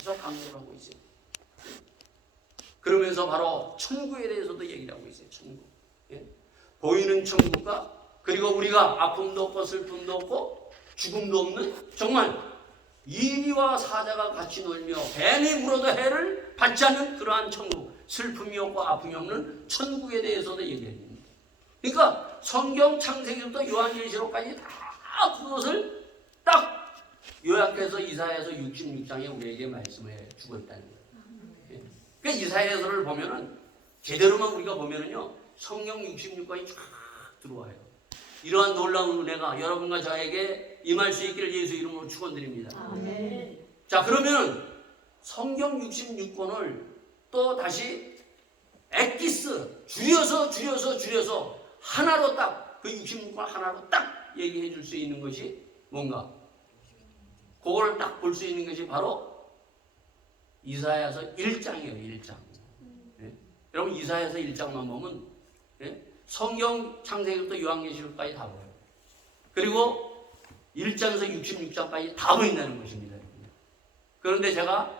계속 강조를 하고 있어요. 그러면서 바로 천국에 대해서도 얘기를 하고 있어요. 천국. 예? 보이는 천국과 그리고 우리가 아픔도 없고 슬픔도 없고 죽음도 없는 정말 이리와 사자가 같이 놀며 뱀이 물어도 해를 받지 않는 그러한 천국, 슬픔이 없고 아픔이 없는 천국에 대해서도 얘기합니다. 그러니까 성경 창세기부터 요한계시록까지 다 그것을 딱 요약해서 이사야서 66장에 우리에게 말씀해 주고 있다는 거예요. 그러니까 이사야서를 보면은 제대로만 우리가 보면은요 성경 66권이 쫙 들어와요. 이러한 놀라운 은혜가 여러분과 저에게 임할 수 있기를 예수 이름으로 축원드립니다. 아멘. 자, 그러면 성경 66권을 또 다시 엑기스 줄여서 하나로 딱 그 66권 하나로 딱 얘기해 줄 수 있는 것이 뭔가? 그걸 딱 볼 수 있는 것이 바로 이사야서 1장이에요. 1장. 예? 여러분 이사야서 1장만 보면 예? 성경 창세기부터 요한계시록까지 다 보여요. 그리고 1장에서 66장까지 다 보인다는 것입니다. 그런데 제가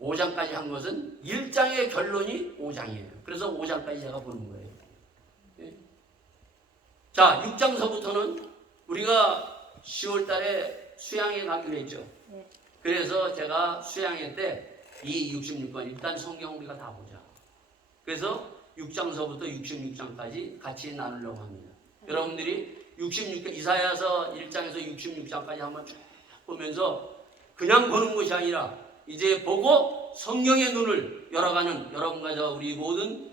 5장까지 한 것은 1장의 결론이 5장이에요. 그래서 5장까지 제가 보는 거예요. 예? 자, 6장서부터는 우리가 10월 달에 수양회 가기로 했죠. 그래서 제가 수양회 때 이 66권 일단 성경 우리가 다 보자. 그래서 6장서부터 66장까지 같이 나누려고 합니다. 여러분들이 66장 이사야서 1장에서 66장까지 한번 쭉 보면서 그냥 보는 것이 아니라 이제 보고 성경의 눈을 열어가는 여러분과 저 우리 모든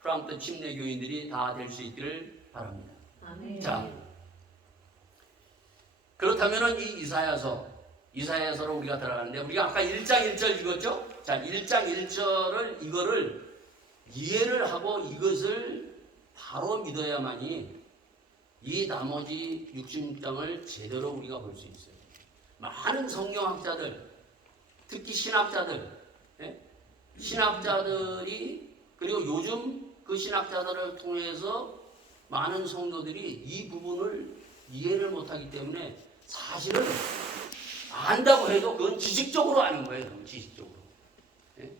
프랑크 침례 교인들이 다 될 수 있기를 바랍니다. 아멘. 자, 그렇다면은 이 이사야서로 우리가 들어가는데 우리가 아까 1장 1절 읽었죠? 자, 1장 1절을 이거를 이해를 하고 이것을 바로 믿어야만이 이 나머지 66장을 제대로 우리가 볼 수 있어요. 많은 성경학자들, 특히 신학자들, 예? 신학자들이 그리고 요즘 그 신학자들을 통해서 많은 성도들이 이 부분을 이해를 못하기 때문에 사실은 안다고 해도 그건 지식적으로 아는 거예요. 지식적으로. 예?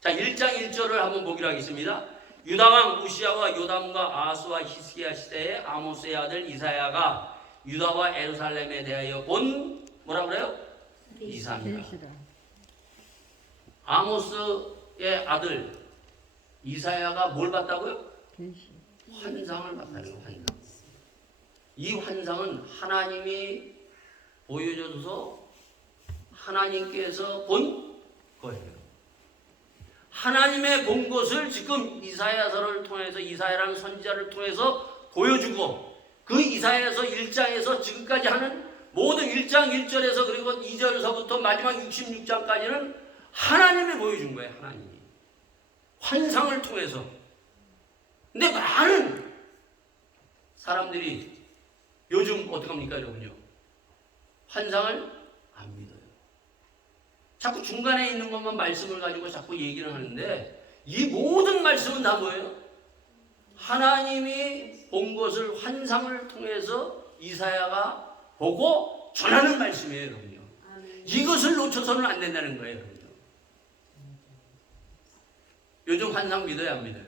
자, 1장 1절을 한번 보기로 하겠습니다. 유다왕 우시아와 요담과 아하스와 히스기야 시대에 아모스의 아들 이사야가 유다와 예루살렘에 대하여 본 뭐라 그래요? 이상이다. 아모스의 아들 이사야가 뭘 봤다고요? 환상을 봤다고요. 환상. 이 환상은 하나님이 보여줘서 하나님께서 본 거예요. 하나님의 본 것을 지금 이사야서를 통해서 이사야라는 선지자를 통해서 보여주고 그 이사야서 1장에서 지금까지 하는 모든 1장 1절에서 그리고 2절서부터 마지막 66장까지는 하나님이 보여준 거예요. 하나님이. 환상을 통해서. 근데 많은 사람들이 요즘 어떡합니까 여러분요? 환상을 안 믿어요. 자꾸 중간에 있는 것만 말씀을 가지고 자꾸 얘기를 하는데 이 모든 말씀은 다 뭐예요? 하나님이 본 것을 환상을 통해서 이사야가 보고 전하는 말씀이에요. 여러분요. 이것을 놓쳐서는 안 된다는 거예요. 여러분요. 요즘 환상 믿어요? 안 믿어요?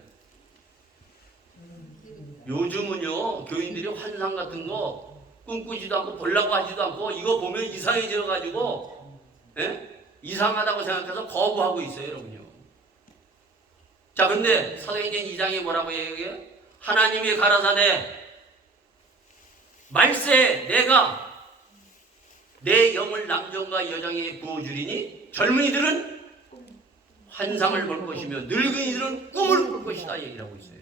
요즘은요 교인들이 환상 같은 거 꿈꾸지도 않고 보려고 하지도 않고 이거 보면 이상해져 가지고 예? 이상하다고 생각해서 거부하고 있어요. 여러분요. 자, 근데 사도행전 2장에 뭐라고 얘기해요? 하나님이 가라사대 말세 내가 내 영을 남종과 여종에게 부어주리니 젊은이들은 환상을 볼 것이며 늙은이들은 꿈을 꿀 것이다 얘기를 하고 있어요.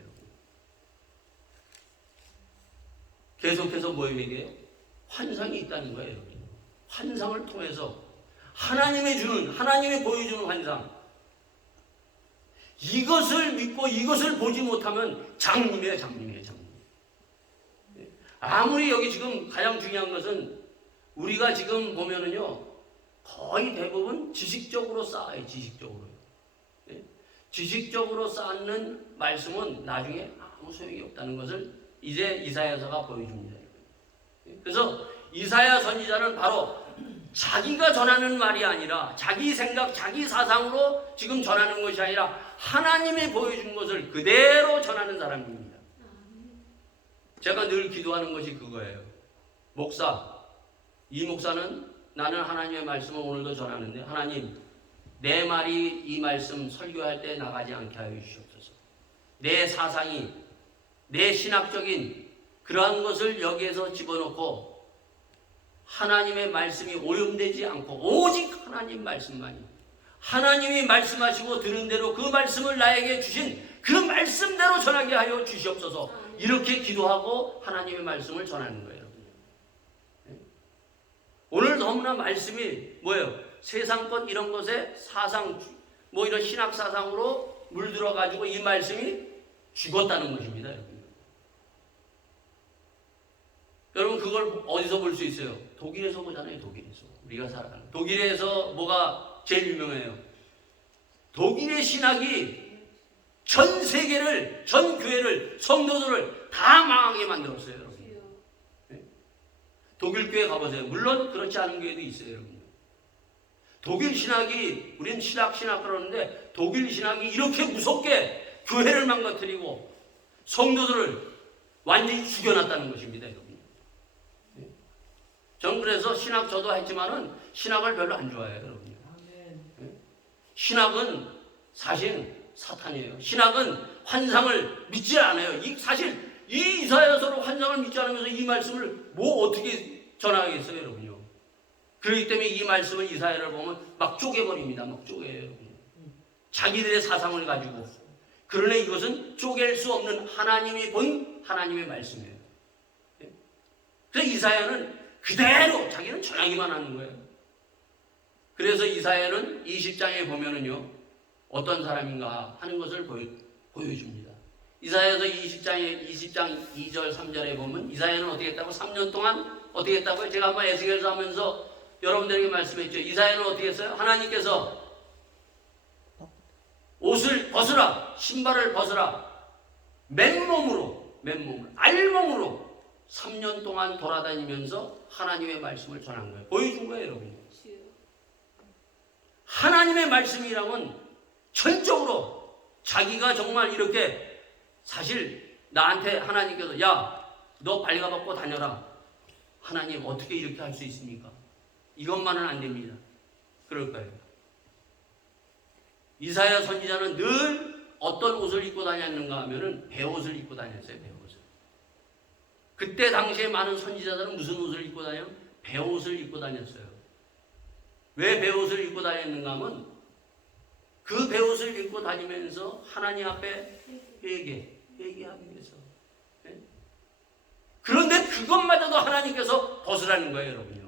계속해서 뭐 얘기해요? 환상이 있다는 거예요. 환상을 통해서 하나님이 보여주는 환상, 이것을 믿고 이것을 보지 못하면 장님이에요. 장님. 아무리 여기 지금 가장 중요한 것은 우리가 지금 보면은요 거의 대부분 지식적으로 쌓아요. 지식적으로 쌓는 말씀은 나중에 아무 소용이 없다는 것을 이제 이사야서가 보여줍니다. 그래서 이사야 선지자는 바로 자기가 전하는 말이 아니라 자기 생각, 자기 사상으로 지금 전하는 것이 아니라 하나님이 보여준 것을 그대로 전하는 사람입니다. 제가 늘 기도하는 것이 그거예요. 목사, 이 목사는 나는 하나님의 말씀을 오늘도 전하는데 하나님, 내 말이 이 말씀 설교할 때 나가지 않게 하여 주시옵소서. 내 사상이, 내 신학적인 그러한 것을 여기에서 집어넣고 하나님의 말씀이 오염되지 않고 오직 하나님 말씀만이, 하나님이 말씀하시고 들은 대로 그 말씀을 나에게 주신 그 말씀대로 전하게 하여 주시옵소서. 이렇게 기도하고 하나님의 말씀을 전하는 거예요. 오늘 너무나 말씀이 뭐예요? 세상 것 이런 것에 사상, 뭐 이런 신학 사상으로 물들어 가지고 이 말씀이 죽었다는 것입니다. 여러분 그걸 어디서 볼 수 있어요? 독일에서 보잖아요. 독일에서 우리가 살아가는 독일에서 뭐가 제일 유명해요? 독일의 신학이 전 세계를, 전 교회를, 성도들을 다 망하게 만들었어요. 여러분. 독일 교회 가보세요. 물론 그렇지 않은 교회도 있어요. 여러분. 독일 신학이, 우리는 신학 그러는데 독일 신학이 이렇게 무섭게 교회를 망가뜨리고 성도들을 완전히 죽여놨다는 것입니다. 여러분. 전 그래서 신학 저도 했지만은 신학을 별로 안 좋아해요. 여러분. 신학은 사실 사탄이에요. 신학은 환상을 믿지 않아요. 사실 이 이사야서로 환상을 믿지 않으면서 이 말씀을 뭐 어떻게 전하겠어요, 여러분요. 그렇기 때문에 이 말씀을 이사야를 보면 막 쪼개버립니다. 막 쪼개요, 여러분. 자기들의 사상을 가지고. 그러나 이것은 쪼갤 수 없는 하나님이 본 하나님의 말씀이에요. 그래서 이사야는 그대로 자기는 전하기만 하는 거예요. 그래서 이사야는 20장에 보면은요, 어떤 사람인가 하는 것을 보여줍니다. 이사야서 20장 2절 3절에 보면 이사야는 어떻게 했다고? 3년 동안 어떻게 했다고요? 제가 한번 에스겔서 하면서 여러분들에게 말씀했죠. 이사야는 어떻게 했어요? 하나님께서 옷을 벗으라, 신발을 벗으라, 맨몸으로, 알몸으로 3년 동안 돌아다니면서 하나님의 말씀을 전한 거예요. 보여준 거예요, 여러분. 하나님의 말씀이라면 전적으로 자기가 정말 이렇게, 사실 나한테 하나님께서 야, 너 발가벗고 다녀라. 하나님 어떻게 이렇게 할 수 있습니까? 이것만은 안 됩니다. 그럴 거예요. 이사야 선지자는 늘 어떤 옷을 입고 다녔는가 하면은 배옷을 입고 다녔어요. 배옷을. 그때 당시에 많은 선지자들은 무슨 옷을 입고 다녀요? 배옷을 입고 다녔어요. 왜 배옷을 입고 다녔는가 하면 그 배옷을 입고 다니면서 하나님 앞에 회개하기 위해서. 네? 그런데 그것마저도 하나님께서 벗으라는 거예요, 여러분요.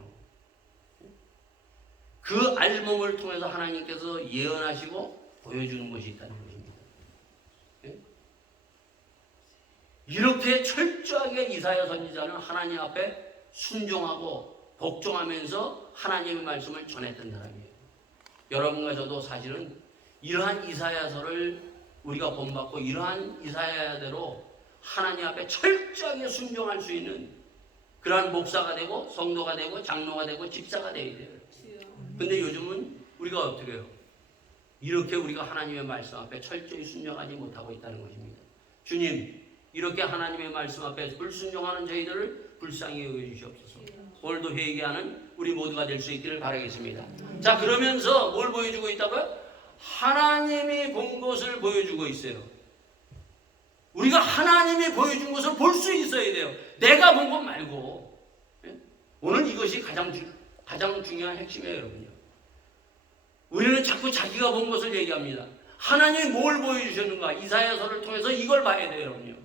그 알몸을 통해서 하나님께서 예언하시고 보여주는 것이 있다는 것입니다. 네? 이렇게 철저하게 이사야 선지자는 하나님 앞에 순종하고 복종하면서 하나님의 말씀을 전했던 사람이에요. 여러분과 저도 사실은 이러한 이사야서를 우리가 본받고 이러한 이사야대로 하나님 앞에 철저하게 순종할 수 있는 그러한 목사가 되고 성도가 되고 장로가 되고 집사가 되어야 돼요. 근데 요즘은 우리가 어떻게 해요? 이렇게 우리가 하나님의 말씀 앞에 철저히 순종하지 못하고 있다는 것입니다. 주님, 이렇게 하나님의 말씀 앞에 불순종하는 저희들을 불쌍히 여겨주시옵소서. 오늘도 회개하는 우리 모두가 될 수 있기를 바라겠습니다. 자, 그러면서 뭘 보여주고 있다고요? 하나님이 본 것을 보여주고 있어요. 우리가 하나님이 보여준 것을 볼 수 있어야 돼요. 내가 본 것 말고. 오늘 이것이 가장 중요한 핵심이에요, 여러분요. 우리는 자꾸 자기가 본 것을 얘기합니다. 하나님이 뭘 보여주셨는가? 이사야서를 통해서 이걸 봐야 돼요, 여러분요.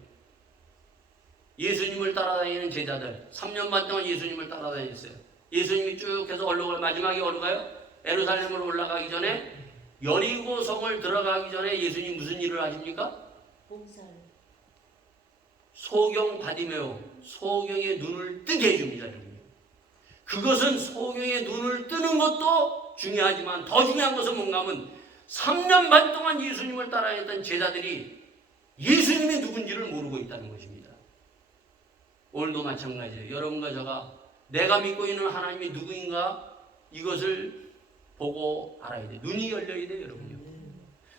예수님을 따라다니는 제자들 3년 반 동안 예수님을 따라다녔어요. 예수님이 쭉 해서 마지막에 어디로 가요? 예루살렘으로 올라가기 전에 여리고 성을 들어가기 전에 예수님 무슨 일을 하십니까? 봉사를. 소경 바디메오, 소경의 눈을 뜨게 해줍니다. 그것은 소경의 눈을 뜨는 것도 중요하지만 더 중요한 것은 뭔가 하면 3년 반 동안 예수님을 따라했던 제자들이 예수님이 누군지를 모르고 있다는 것입니다. 오늘도 마찬가지예요. 여러분과 제가 내가 믿고 있는 하나님이 누구인가 이것을 보고 알아야 돼. 눈이 열려야 돼, 여러분요.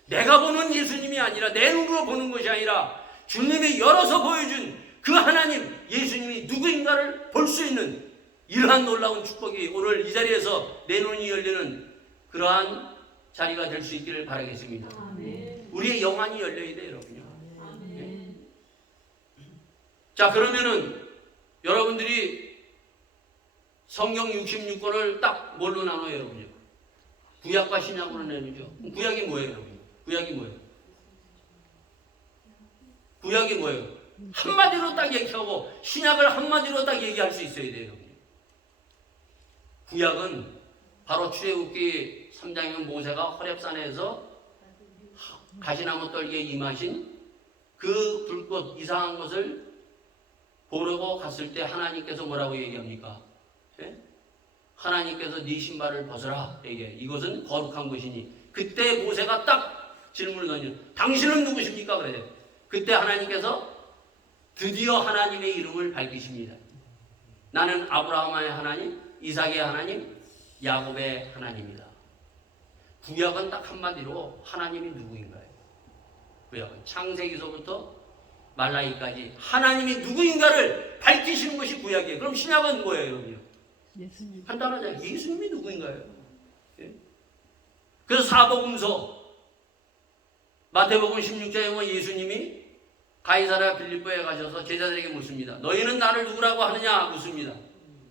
내가 보는 예수님이 아니라, 내 눈으로 보는 것이 아니라 주님이 열어서 보여준 그 하나님, 예수님이 누구인가를 볼 수 있는 이러한 놀라운 축복이 오늘 이 자리에서 내 눈이 열리는 그러한 자리가 될 수 있기를 바라겠습니다. 아멘. 우리의 영안이 열려야 돼, 여러분요. 아멘. 자, 그러면은 여러분들이 성경 66권을 딱 뭘로 나눠요, 여러분요? 구약과 신약으로 나누죠. 구약이 뭐예요, 여러분? 구약이 뭐예요? 구약이 뭐예요? 한마디로 딱 얘기하고 신약을 한마디로 딱 얘기할 수 있어야 돼요, 여러분. 구약은 바로 출애굽기 3장에 모세가 호렙산에서 가시나무 떨기에 임하신 그 불꽃, 이상한 것을 보려고 갔을 때 하나님께서 뭐라고 얘기합니까? 예? 하나님께서 네 신발을 벗어라. 이것은 거룩한 것이니. 그때 모세가 딱 질문을 던져. 당신은 누구십니까? 그래요. 그때 하나님께서 드디어 하나님의 이름을 밝히십니다. 나는 아브라함의 하나님, 이삭의 하나님, 야곱의 하나님이다. 구약은 딱 한마디로 하나님이 누구인가요? 구약은 창세기서부터 말라기까지 하나님이 누구인가를 밝히시는 것이 구약이에요. 그럼 신약은 뭐예요, 여러분요? 예수님. 간단하잖아요. 예수님이 누구인가요? 예? 그래서 사복음서 마태복음 16장에 보면 예수님이 가이사랴 빌립보에 가셔서 제자들에게 묻습니다. 너희는 나를 누구라고 하느냐 묻습니다.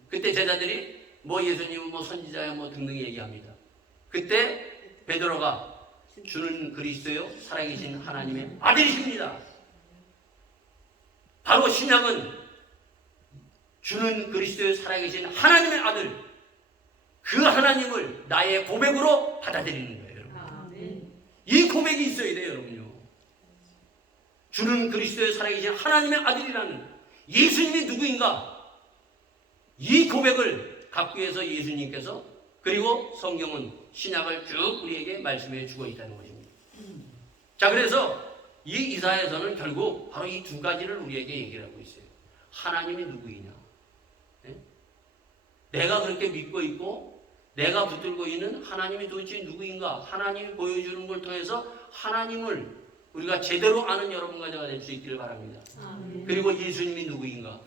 그때 제자들이 뭐 예수님은 뭐 선지자야 뭐 등등 얘기합니다. 그때 베드로가 주는 그리스도요 살아계신 하나님의 아들이십니다. 바로 신약은 주는 그리스도요 살아계신 하나님의 아들, 그 하나님을 나의 고백으로 받아들이는 거예요, 여러분. 아멘. 이 고백이 있어야 돼요, 여러분요. 주는 그리스도의 살아계신 하나님의 아들이라는 예수님이 누구인가? 이 고백을 갖기 위해서 예수님께서, 그리고 성경은 신약을 쭉 우리에게 말씀해 주고 있다는 것입니다. 자, 그래서 이 이사야서는 결국 바로 이 두 가지를 우리에게 얘기를 하고 있어요. 하나님이 누구이냐? 네? 내가 그렇게 믿고 있고 내가 붙들고 있는 하나님이 도대체 누구인가? 하나님이 보여주는 걸 통해서 하나님을 우리가 제대로 아는 여러분과 제가 될 수 있기를 바랍니다. 아멘. 그리고 예수님이 누구인가?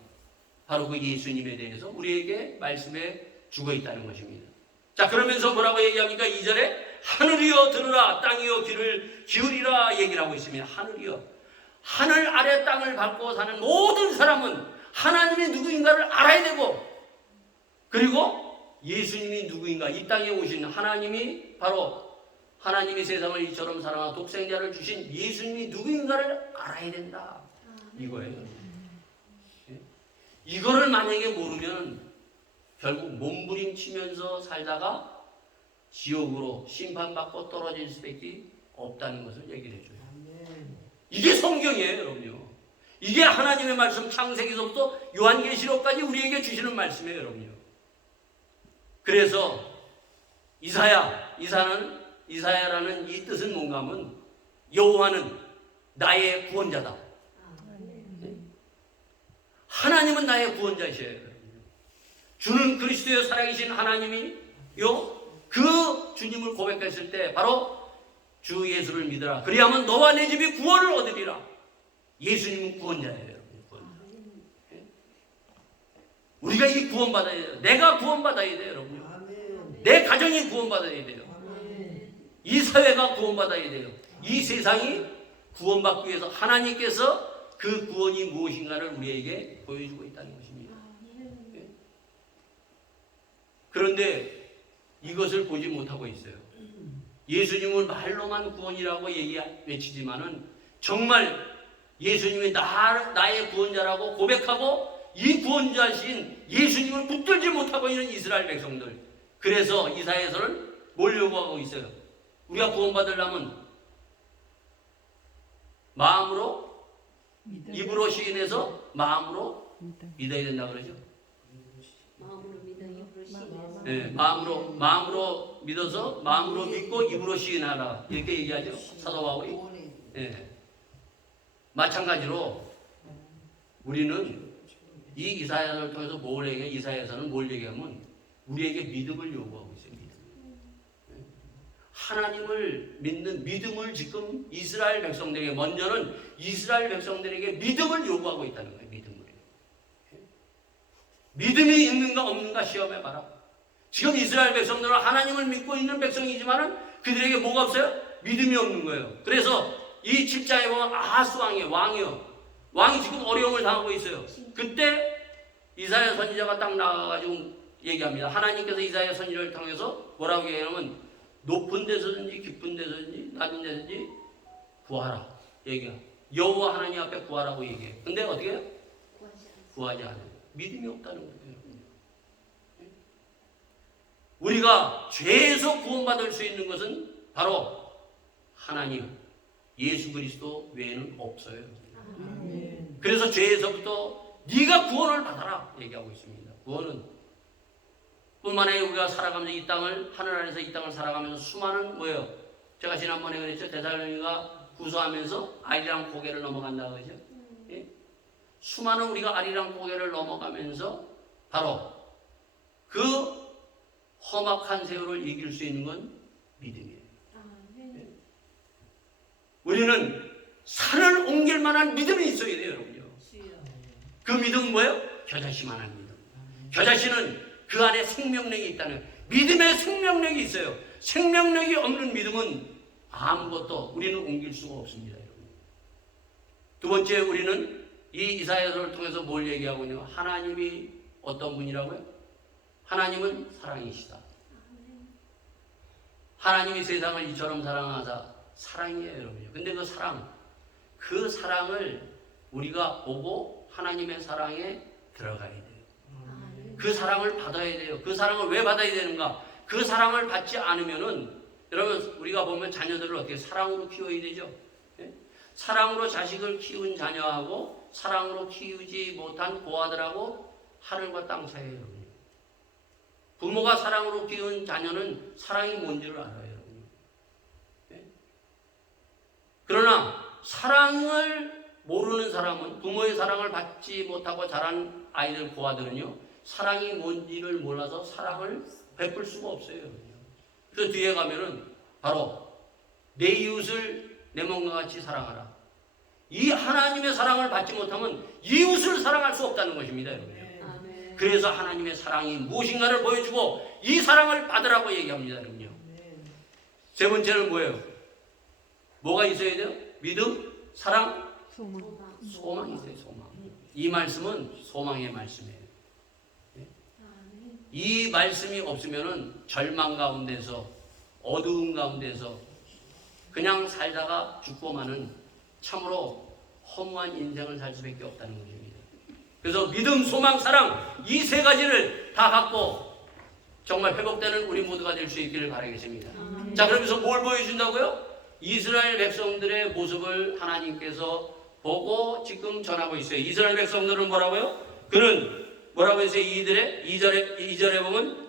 바로 그 예수님에 대해서 우리에게 말씀해 주고 있다는 것입니다. 자, 그러면서 뭐라고 얘기합니까? 2절에 하늘이여 들으라, 땅이여 귀를 기울이라 얘기를 하고 있습니다. 하늘이여. 하늘 아래 땅을 밟고 사는 모든 사람은 하나님이 누구인가를 알아야 되고, 그리고 예수님이 누구인가, 이 땅에 오신 하나님이 바로 하나님이 세상을 이처럼 사랑하 독생자를 주신 예수님이 누구인가를 알아야 된다. 이거예요. 이거를 만약에 모르면 결국 몸부림치면서 살다가 지옥으로 심판받고 떨어질 수밖에 없다는 것을 얘기를 해줘요. 이게 성경이에요, 여러분요. 이게 하나님의 말씀, 창세기서부터 요한계시록까지 우리에게 주시는 말씀이에요, 여러분요. 그래서 이사야라는 이 뜻은 뭔가 하면 여호와는 나의 구원자다. 하나님은 나의 구원자시에요. 주는 그리스도의 살아계신 하나님이요, 그 주님을 고백했을 때 바로 주 예수를 믿어라. 그리하면 너와 내 집이 구원을 얻으리라. 예수님은 구원자예요, 여러분. 우리가 이 구원받아야 돼요. 내가 구원받아야 돼요, 여러분. 내 가정이 구원받아야 돼요. 이 사회가 구원받아야 돼요. 이 세상이 구원받기 위해서 하나님께서 그 구원이 무엇인가를 우리에게 보여주고 있다는 것입니다. 그런데 이것을 보지 못하고 있어요. 예수님을 말로만 구원이라고 외치지만은 정말 예수님이 나의 구원자라고 고백하고 이 구원자신 예수님을 붙들지 못하고 있는 이스라엘 백성들. 그래서 이사야서는 뭘 요구하고 있어요? 우리가 구원받으려면 마음으로, 입으로 시인해서 마음으로 믿어야 된다 그러죠. 마음으로 믿어 입으로 시인해서. 네, 마음으로 믿어서 마음으로 믿고 입으로 시인하라 이렇게 얘기하죠, 사도 바울이. 네. 마찬가지로 우리는 이 이사야서를 통해서 이사야서는 뭘 얘기하면 우리에게 믿음을 요구하고 있어요. 하나님을 믿는 믿음을 지금 이스라엘 백성들에게, 먼저는 이스라엘 백성들에게 믿음을 요구하고 있다는 거예요. 믿음이 있는가 없는가 시험해봐라. 지금 이스라엘 백성들은 하나님을 믿고 있는 백성이지만 그들에게 뭐가 없어요? 믿음이 없는 거예요. 그래서 이 7장에 보면 아하스 왕이 지금 어려움을 당하고 있어요. 그때 이사야 선지자가 딱 나와가지고 얘기합니다. 하나님께서 이사야 선지자를 통해서 뭐라고 얘기하냐면 높은 데서든지 깊은 데서든지 낮은 데서든지 구하라 얘기해요. 여호와 하나님 앞에 구하라고 얘기해요. 근데 어떻게 해요? 구하지 않아요. 믿음이 없다는 거예요. 우리가 죄에서 구원받을 수 있는 것은 바로 하나님, 예수 그리스도 외에는 없어요. 그래서 죄에서부터 네가 구원을 받아라 얘기하고 있습니다. 구원은 뿐만 아니라 우리가 살아가면서 이 땅을, 하늘 안에서 이 땅을 살아가면서 수많은 뭐예요? 제가 지난번에 그랬죠. 데살로니가 구소하면서 아리랑 고개를 넘어간다 그러죠. 예? 수많은 우리가 아리랑 고개를 넘어가면서 바로 그 험악한 세월을 이길 수 있는 건 믿음이에요. 예? 우리는 산을 옮길 만한 믿음이 있어야 돼요, 여러분요. 그 믿음은 뭐예요? 겨자씨만한 믿음. 겨자씨는 그 안에 생명력이 있다는 거예요. 믿음에 생명력이 있어요. 생명력이 없는 믿음은 아무것도 우리는 옮길 수가 없습니다, 여러분. 두 번째, 우리는 이 이사야서를 통해서 뭘 얘기하고 있냐면 하나님이 어떤 분이라고요? 하나님은 사랑이시다. 하나님이 세상을 이처럼 사랑하사 사랑이에요, 여러분요. 근데 그 사랑을 우리가 보고 하나님의 사랑에 들어가야 돼요. 그 사랑을 받아야 돼요. 그 사랑을 왜 받아야 되는가? 그 사랑을 받지 않으면은 여러분 우리가 보면 자녀들을 어떻게 사랑으로 키워야 되죠? 예? 사랑으로 자식을 키운 자녀하고 사랑으로 키우지 못한 고아들하고 하늘과 땅 사이에요. 부모가 사랑으로 키운 자녀는 사랑이 뭔지를 알아요. 예? 그러나 사랑을 모르는 사람은, 부모의 사랑을 받지 못하고 자란 아이들, 고아들은요, 사랑이 뭔지를 몰라서 사랑을 베풀 수가 없어요. 그래서 뒤에 가면은 바로 내 이웃을 내 몸과 같이 사랑하라. 이 하나님의 사랑을 받지 못하면 이웃을 사랑할 수 없다는 것입니다, 여러분. 그래서 하나님의 사랑이 무엇인가를 보여주고 이 사랑을 받으라고 얘기합니다, 여러분요. 세 번째는 뭐예요? 뭐가 있어야 돼요? 믿음, 사랑, 소망이 있어요. 소망. 이 말씀은 소망의 말씀이에요. 이 말씀이 없으면은 절망 가운데서, 어두운 가운데서 그냥 살다가 죽고 마는 참으로 허무한 인생을 살 수밖에 없다는 것입니다. 그래서 믿음, 소망, 사랑 이 세 가지를 다 갖고 정말 회복되는 우리 모두가 될 수 있기를 바라겠습니다. 자, 그러면서 뭘 보여준다고요? 이스라엘 백성들의 모습을 하나님께서 보고 지금 전하고 있어요. 이스라엘 백성들은 뭐라고요? 그는 뭐라고 했어요? 2절에 보면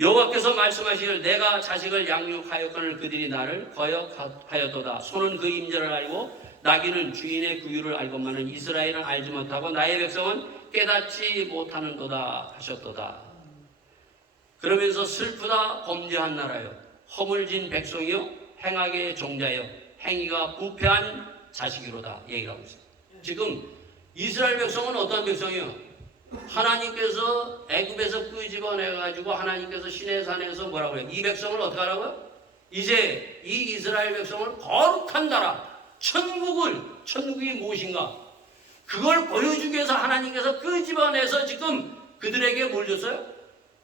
여호와께서 말씀하시기를 내가 자식을 양육하였거늘 그들이 나를 거역하였도다. 소는 그 임자를 알고 나귀는 주인의 구유를 알고만은 이스라엘은 알지 못하고 나의 백성은 깨닫지 못하는도다 하셨도다. 그러면서 슬프다 범죄한 나라여 허물진 백성이요 행악의 종자여 행위가 부패한 자식이로다 얘기하고 있어요. 지금 이스라엘 백성은 어떤 백성이요? 하나님께서 애굽에서 끄집어내가지고 하나님께서 시내산에서 뭐라고 해요? 이 백성을 어떻게 하라고요? 이제 이 이스라엘 백성을 거룩한 나라, 천국이 무엇인가? 그걸 보여주기 위해서 하나님께서 끄집어내서 지금 그들에게 뭘 줬어요?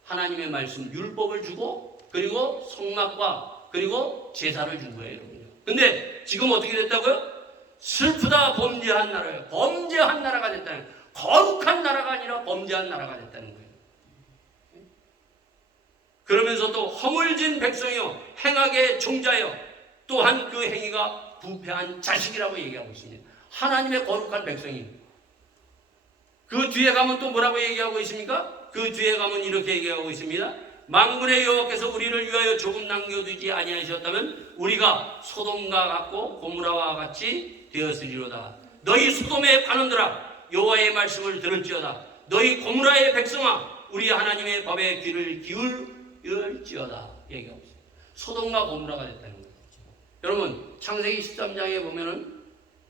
하나님의 말씀, 율법을 주고 그리고 성막과 그리고 제사를 준 거예요. 근데 지금 어떻게 됐다고요? 슬프다 범죄한 나라예요. 범죄한 나라가 됐다는 거예요. 거룩한 나라가 아니라 범죄한 나라가 됐다는 거예요. 그러면서 또 허물진 백성이요 행악의 종자요 또한 그 행위가 부패한 자식이라고 얘기하고 있습니다. 하나님의 거룩한 백성이. 그 뒤에 가면 또 뭐라고 얘기하고 있습니까? 그 뒤에 가면 이렇게 얘기하고 있습니다. 만군의 여호와께서 우리를 위하여 조금 남겨두지 아니하셨다면 우리가 소돔과 같고 고무라와 같이 되었으리로다. 너희 소돔의 관원들아 여호와의 말씀을 들을지어다. 너희 고무라의 백성아 우리 하나님의 법에 귀를 기울일지어다 얘기하고 있습니다. 소돔과 고모라가 됐다는 거예요. 여러분 창세기 13장에 보면은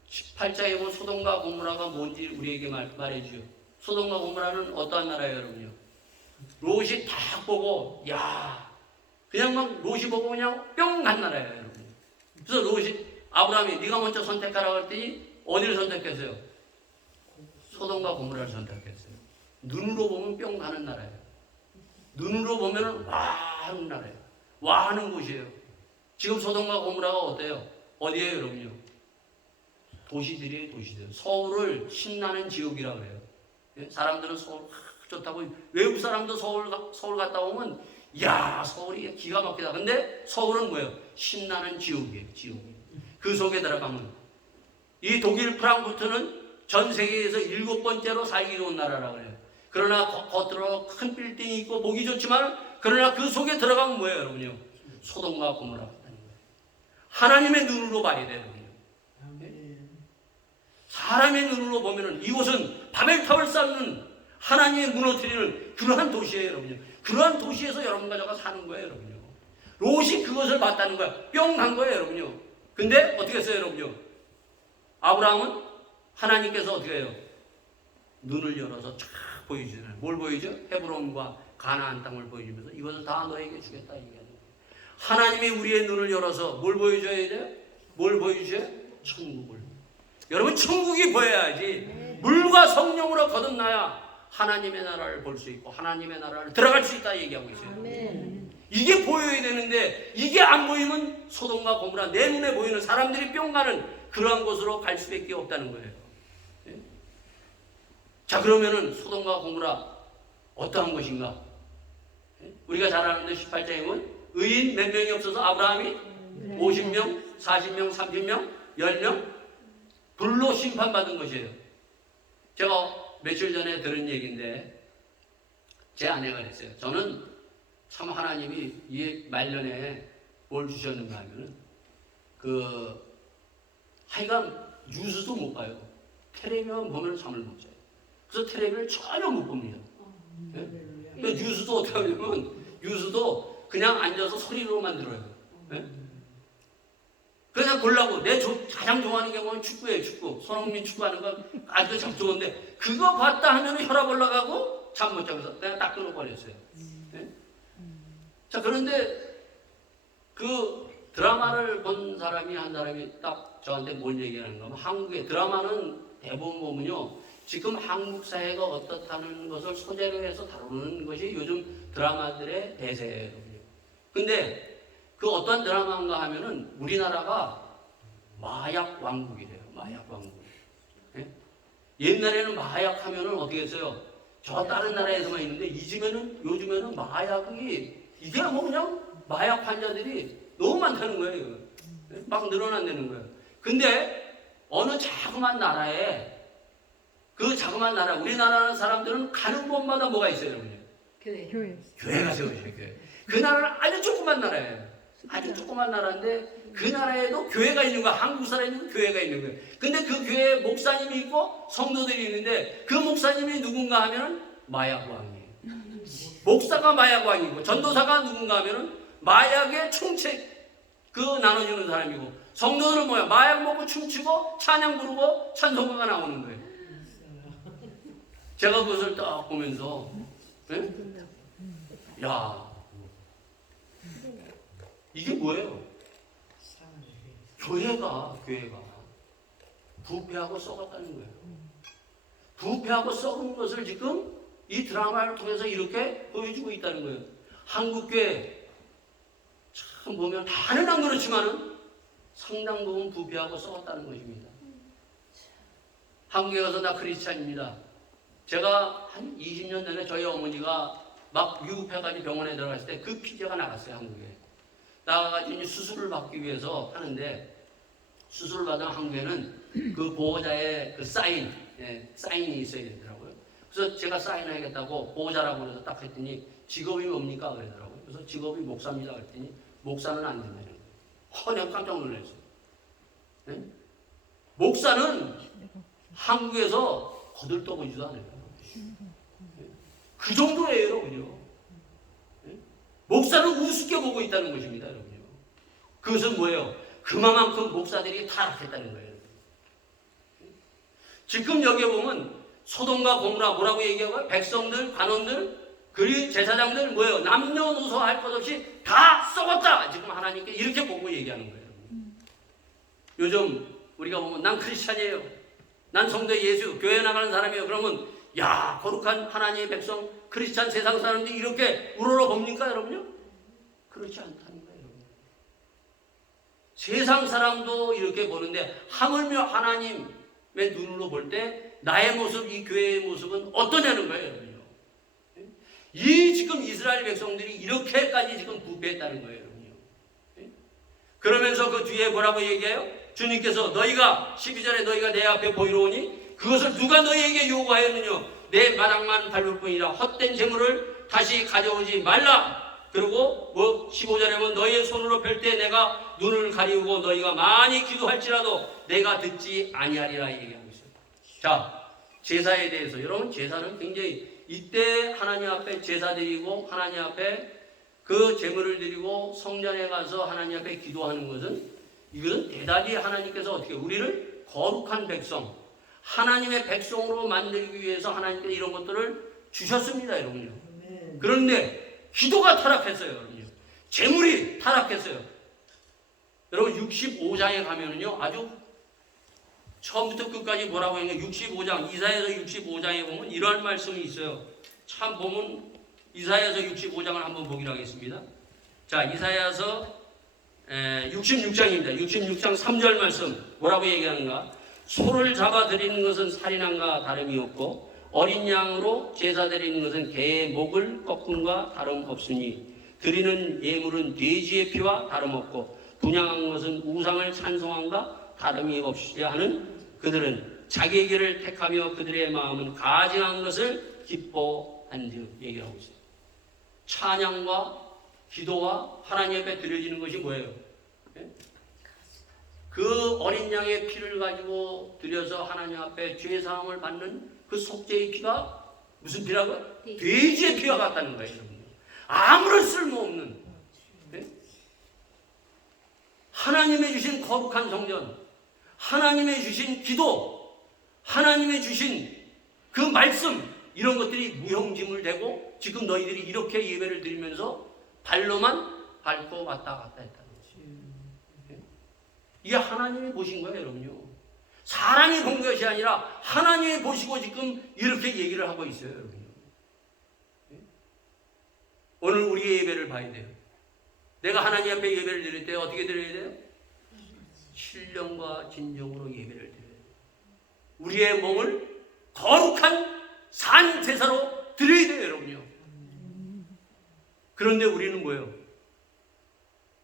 18장에 보면 소돔과 고모라가 뭔지 우리에게 말해주죠. 소돔과 고모라는 어떠한 나라예요, 여러분요? 롯이 딱 보고 야 그냥 막 롯이 보고 그냥 뿅 간 나라예요, 여러분. 그래서 롯이 아브라함이 네가 먼저 선택하라고 했더니 어디를 선택했어요? 소돔과 고모라를 선택했어요. 눈으로 보면 뿅 가는 나라예요. 눈으로 보면 와 하는 나라예요. 와 하는 곳이에요. 지금 소돔과 고모라가 어때요? 어디에요, 여러분요? 도시들이에요, 도시들. 서울을 신나는 지옥이라고 그래요. 예? 사람들은 서울 좋다고, 외국 사람도 서울 갔다 오면 야 서울이 기가 막히다. 근데 서울은 뭐예요? 신나는 지옥이에요, 지옥. 그 속에 들어가면 이 독일 프랑크푸르트는 전 세계에서 7번째로 살기 좋은 나라라고 그래요. 그러나 겉으로 큰 빌딩이 있고 보기 좋지만 그러나 그 속에 들어가면 뭐예요, 여러분요? 소돔과 고모라 같다는 거예요. 하나님의 눈으로 봐야 돼요, 여러분요. 사람의 눈으로 보면은 이곳은 바벨탑을 쌓는 하나님의 무너뜨리는 그러한 도시예요, 여러분요. 그러한 도시에서 여러분과 저가 사는 거예요, 여러분요. 롯이 그것을 봤다는 거야. 뿅 간 거예요, 여러분요. 근데 어떻게 했어요, 여러분요? 아브라함은 하나님께서 어떻게 해요? 눈을 열어서 쫙 보여주잖아요. 뭘 보여줘? 헤브론과 가나안 땅을 보여주면서 이것을 다 너에게 주겠다 얘기하는 거예요. 하나님이 우리의 눈을 열어서 뭘 보여줘야 돼요? 뭘 보여주셔요? 천국을. 여러분 천국이 보여야지. 물과 성령으로 거듭나야 하나님의 나라를 볼 수 있고 하나님의 나라를 들어갈 수 있다 얘기하고 있어요. 아멘. 이게 보여야 되는데 이게 안 보이면 소돔과 고모라 내 눈에 보이는 사람들이 뿅 가는 그러한 곳으로 갈 수밖에 없다는 거예요. 예? 자 그러면은 소돔과 고모라 어떠한 것인가? 예? 우리가 잘 아는데 18장에 보면 의인 몇 명이 없어서 아브라함이 50명, 40명, 30명, 10명 불로 심판받은 것이에요. 제가 며칠 전에 들은 얘기인데 제 아내가 그랬어요. 저는 참 하나님이 이 말년에 뭘 주셨는가 하면은 하여간 뉴스도 못 봐요. 텔레비만 보면 잠을 못 자요. 그래서 텔레비를 전혀 못 봅니다. 네? 그러니까 뉴스도 어떻게 하냐면 뉴스도 그냥 앉아서 소리로만 들어요. 네? 그냥 보려고 내 가장 좋아하는 게 뭐냐면 축구예요, 축구. 손흥민 축구하는 거 아주 참 좋은데 그거 봤다 하면 혈압 올라가고 잠 못 자면서 내가 딱 끊어버렸어요. 네? 자 그런데 그 드라마를 본 사람이 한 사람이 딱 저한테 뭘 얘기하는가 하면 한국의 드라마는 대부분 보면요 지금 한국 사회가 어떻다는 것을 소재로 해서 다루는 것이 요즘 드라마들의 대세예요. 근데 그 어떤 드라마인가 하면은 우리나라가 마약 왕국이래요. 마약 왕국. 예? 옛날에는 마약 하면은 어떻게 했어요? 저 다른 나라에서만 있는데 요즘에는 마약이 이게 뭐 그냥 마약 환자들이 너무 많다는 거예요. 예? 막 늘어난다는 거예요. 근데 어느 자그마한 나라에 그 자그마한 나라 우리나라 사람들은 가는 곳마다 뭐가 있어요, 여러분요? 교회가 세워져요, 교회. 그 나라는 아주 조그만 나라예요. 아주 조그만 나라인데 그 나라에도 교회가 있는 거야. 한국 사람이 교회가 있는 거예요. 근데 그 교회에 목사님이 있고 성도들이 있는데 그 목사님이 누군가 하면 마약왕이에요. 목사가 마약왕이고 전도사가 누군가 하면 마약의 충책 나눠주는 사람이고 성도들은 뭐야? 마약 먹고 춤추고 찬양 부르고 찬송가가 나오는 거예요. 제가 그것을 딱 보면서 네? 야 이게 뭐예요? 교회가 부패하고 썩었다는 거예요. 부패하고 썩은 것을 지금 이 드라마를 통해서 이렇게 보여주고 있다는 거예요. 한국교회 참 보면 다는 안 그렇지만은 상당 부분 부패하고 썩었다는 것입니다. 한국에 가서 나 크리스찬입니다. 제가 한 20년 전에 저희 어머니가 막 위급해가지고 병원에 들어갔을 때 그 피자가 나갔어요, 한국에. 나가가지고 수술을 받기 위해서 하는데 수술을 받은 한국에는 그 보호자의 그 사인이 있어야 되더라고요. 그래서 제가 사인하겠다고 보호자라고 그래서 딱 했더니 직업이 뭡니까? 그러더라고요. 그래서 직업이 목사입니다. 그랬더니 목사는 안 된다는 거예요. 내가 깜짝 놀랐어요. 네? 목사는 한국에서 거들떠보지도 않아요. 그 정도예요, 그죠? 목사는 우습게 보고 있다는 것입니다, 여러분. 그것은 뭐예요? 그만큼 목사들이 타락했다는 거예요. 지금 여기에 보면 소돔과 고모라 뭐라고 얘기하고요? 백성들, 관원들, 그리고 제사장들 뭐예요? 남녀노소 할 것 없이 다 썩었다. 지금 하나님께 이렇게 보고 얘기하는 거예요. 요즘 우리가 보면 난 크리스찬이에요. 난 성도 예수, 교회 나가는 사람이에요. 그러면 야, 거룩한 하나님의 백성, 크리스찬 세상 사람들이 이렇게 우러러 봅니까, 여러분요? 그렇지 않다는 거예요. 세상 사람도 이렇게 보는데 하물며 하나님의 눈으로 볼 때 나의 모습, 이 교회의 모습은 어떠냐는 거예요, 여러분요. 이 지금 이스라엘 백성들이 이렇게까지 지금 부패했다는 거예요, 여러분요. 그러면서 그 뒤에 뭐라고 얘기해요? 주님께서 너희가 12절에 너희가 내 앞에 보이러 오니 그것을 누가 너희에게 요구하였느냐? 내 마당만 밟을 뿐이라 헛된 재물을 다시 가져오지 말라. 그리고 뭐 15절에 보면 너희의 손으로 펼 때 내가 눈을 가리우고 너희가 많이 기도할지라도 내가 듣지 아니하리라 얘기하고 있어요. 자, 제사에 대해서 여러분 제사는 굉장히 이때 하나님 앞에 제사 드리고 하나님 앞에 그 제물을 드리고 성전에 가서 하나님 앞에 기도하는 것은 이것은 대단히 하나님께서 어떻게 우리를 거룩한 백성, 하나님의 백성으로 만들기 위해서 하나님께서 이런 것들을 주셨습니다, 여러분요. 그런데 기도가 타락했어요, 여러분요. 재물이 타락했어요. 여러분 65장에 가면은요, 아주 처음부터 끝까지 뭐라고 했냐? 65장, 이사야서 65장에 보면 이러한 말씀이 있어요. 참 보면 이사야서 65장을 한번 보기로 하겠습니다. 자, 이사야서 66장입니다. 66장 3절 말씀 뭐라고 얘기하는가? 소를 잡아 드리는 것은 살인함과 다름이 없고 어린 양으로 제사 드리는 것은 개의 목을 꺾음과 다름없으니 드리는 예물은 돼지의 피와 다름없고 분향한 것은 우상을 찬송함과 다름이 없이 하는 그들은 자기의 길을 택하며 그들의 마음은 가증한 것을 기뻐한즉 얘기하고 있어요. 찬양과 기도와 하나님 앞에 드려지는 것이 뭐예요? 그 어린 양의 피를 가지고 드려서 하나님 앞에 죄사함을 받는 그 속죄의 피가 무슨 피라고요? 돼지의 피와 같다는 거예요. 아무런 쓸모없는 하나님의 주신 거룩한 성전, 하나님의 주신 기도, 하나님의 주신 그 말씀, 이런 것들이 무용지물 되고 지금 너희들이 이렇게 예배를 드리면서 발로만 밟고 왔다 갔다 했다는 거지. 이게 하나님이 보신 거예요, 여러분요. 사람이 본 것이 아니라 하나님이 보시고 지금 이렇게 얘기를 하고 있어요, 여러분요. 오늘 우리의 예배를 봐야 돼요. 내가 하나님 앞에 예배를 드릴 때 어떻게 드려야 돼요? 신령과 진정으로 예배를 드려야 돼요. 우리의 몸을 거룩한 산 제사로 드려야 돼요, 여러분요. 그런데 우리는 뭐예요?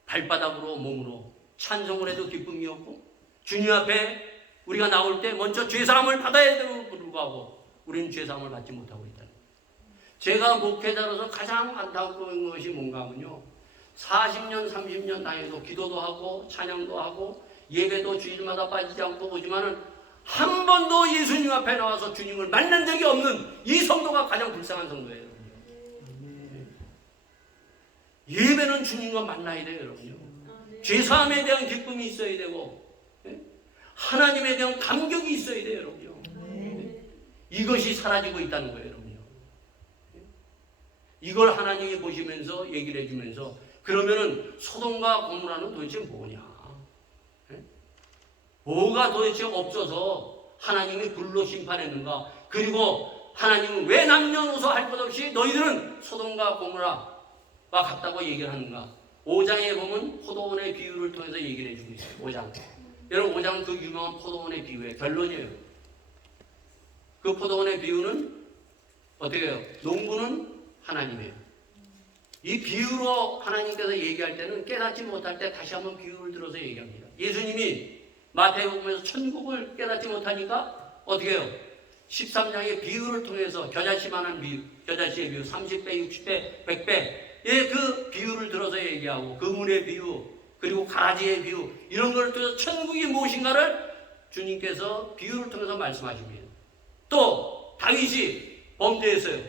발바닥으로 몸으로 찬송을 해도 기쁨이 없고 주님 앞에 우리가 나올 때 먼저 죄사함을 받아야 되는 불구하고 우리는 죄사함을 받지 못하고 있다는 거예요. 제가 목회자로서 가장 안타까운 것이 뭔가 하면요, 40년 30년 다녀도 기도도 하고 찬양도 하고 예배도 주일마다 빠지지 않고 오지만은 한 번도 예수님 앞에 나와서 주님을 만난 적이 없는 이 성도가 가장 불쌍한 성도예요. 예배는 주님과 만나야 돼요, 여러분요. 죄사함에 대한 기쁨이 있어야 되고 하나님에 대한 감격이 있어야 돼요, 여러분요. 이것이 사라지고 있다는 거예요, 여러분요. 이걸 하나님이 보시면서 얘기를 해주면서 그러면은 소돔과 고모라는 도대체 뭐냐? 뭐가 도대체 없어서 하나님이 불로 심판했는가? 그리고 하나님은 왜 남녀노소 할 것 없이 너희들은 소돔과 고모라와 같다고 얘기를 하는가? 5장에 보면 포도원의 비유를 통해서 얘기를 해주고 있어요. 5장. 여러분 5장은 그 유명한 포도원의 비유의 결론이에요. 그 포도원의 비유는 어떻게 해요? 농부는 하나님이에요. 이 비유로 하나님께서 얘기할 때는 깨닫지 못할 때 다시 한번 비유를 들어서 얘기합니다. 예수님이 마태복음에서 천국을 깨닫지 못하니까 어떻게 해요? 13장의 비유를 통해서 겨자씨만한 비유, 겨자씨의 비유, 30배, 60배, 100배의 그 비유를 들어서 얘기하고 그물의 비유, 그리고 가지의 비유, 이런 걸 통해서 천국이 무엇인가를 주님께서 비유를 통해서 말씀하십니다. 또 다윗이 범죄했어요.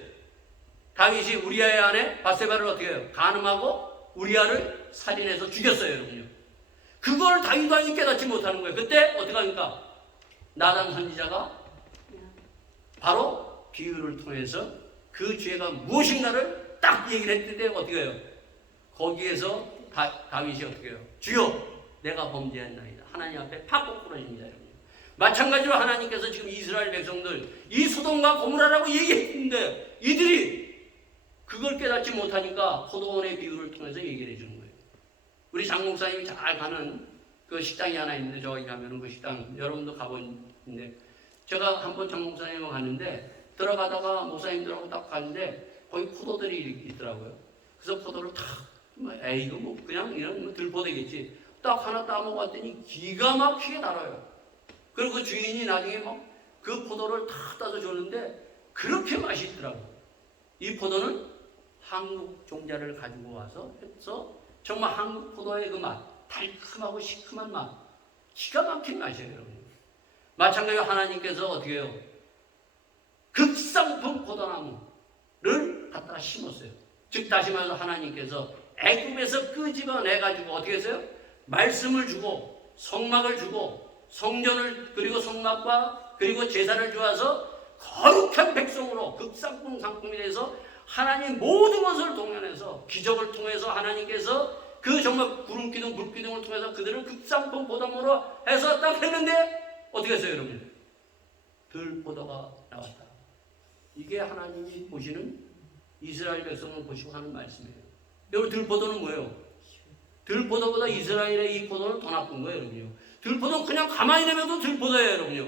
다윗이 우리아의 아내 바세바를 어떻게 해요? 간음하고 우리아를 살인해서 죽였어요, 여러분요. 그걸 다윗왕이 깨닫지 못하는 거예요. 그때 어떻게 합니까? 나단 선지자가 바로 비유를 통해서 그 죄가 무엇인가를 딱 얘기를 했는데 어떻게 해요? 거기에서 다윗이 어떻게 해요? 주여 내가 범죄했나이다. 하나님 앞에 팍 부러집니다. 여러분. 마찬가지로 하나님께서 지금 이스라엘 백성들 이 소돔과 고모라라고 얘기했는데 이들이 그걸 깨닫지 못하니까 포도원의 비유를 통해서 얘기를 해주는 거예요. 우리 장 목사님이 잘 가는 그 식당이 하나 있는데 저기 가면은 그 식당 여러분도 가보는데 제가 한번 장 목사님을 갔는데 들어가다가 목사님들하고 딱 갔는데 거기 포도들이 있더라고요. 그래서 포도를 탁 에이 이거 뭐 그냥 이런 들포되겠지 딱 하나 따먹었더니 기가 막히게 달아요. 그리고 그 주인이 나중에 막 그 포도를 탁 따서 줬는데 그렇게 맛있더라고요. 이 포도는 한국 종자를 가지고 와서 해서 정말 한국 포도의 그 맛, 달콤하고 시큼한 맛, 기가 막힌 맛이에요, 여러분. 마찬가지로 하나님께서 어떻게 해요? 극상품 포도나무를 갖다가 심었어요. 즉 다시 말해서 하나님께서 애굽에서 끄집어내가지고 어떻게 했어요? 말씀을 주고 성막을 주고 성전을 그리고 성막과 그리고 제사를 주어서 거룩한 백성으로 극상품 상품이 돼서 하나님 모든 것을 동원해서 기적을 통해서 하나님께서 그 정말 구름기둥 불기둥을 통해서 그들을 극상품 포도나무로 해서 딱 했는데 어떻게 했어요 여러분? 들포도가 나왔다. 이게 하나님이 보시는 이스라엘 백성을 보시고 하는 말씀이에요. 여러분 들포도는 뭐예요? 들포도보다 이스라엘의 이 포도는 더 나쁜 거예요 여러분요. 들포도는 그냥 가만히 내면도 들포도예요 여러분요.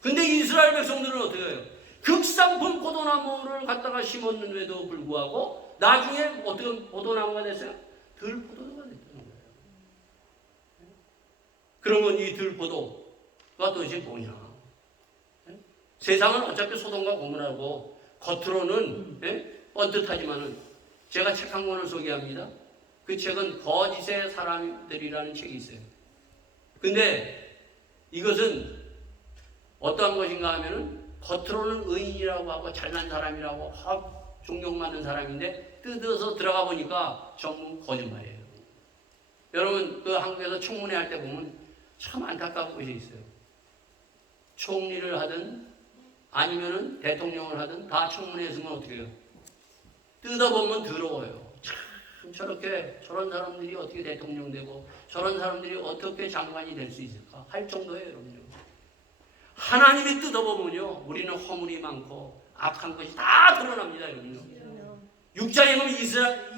근데 이스라엘 백성들은 어떻게 해요? 극상품 포도나무를 갖다가 심었는데도 불구하고 나중에 어떤 포도나무가 됐어요? 들포도가 됐다는 거예요. 그러면 이 들포도가 도대체 뭐냐? 세상은 어차피 소돔과 고모라고 겉으로는 뻔듯하지만은 제가 책 한 권을 소개합니다. 그 책은 거짓의 사람들이라는 책이 있어요. 근데 이것은 어떠한 것인가 하면은 겉으로는 의인이라고 하고 잘난 사람이라고 존경받는 사람인데 뜯어서 들어가 보니까 전부 거짓말이에요. 여러분 그 한국에서 청문회 할 때 보면 참 안타까운 것이 있어요. 총리를 하든 아니면은 대통령을 하든 다 청문회에 있으면 어떻게 해요? 뜯어보면 더러워요. 참 저렇게 저런 사람들이 어떻게 대통령 되고 저런 사람들이 어떻게 장관이 될 수 있을까 할 정도예요 여러분요. 하나님이 뜯어보면요 우리는 허물이 많고 악한 것이 다 드러납니다 여러분요. 6장에 보면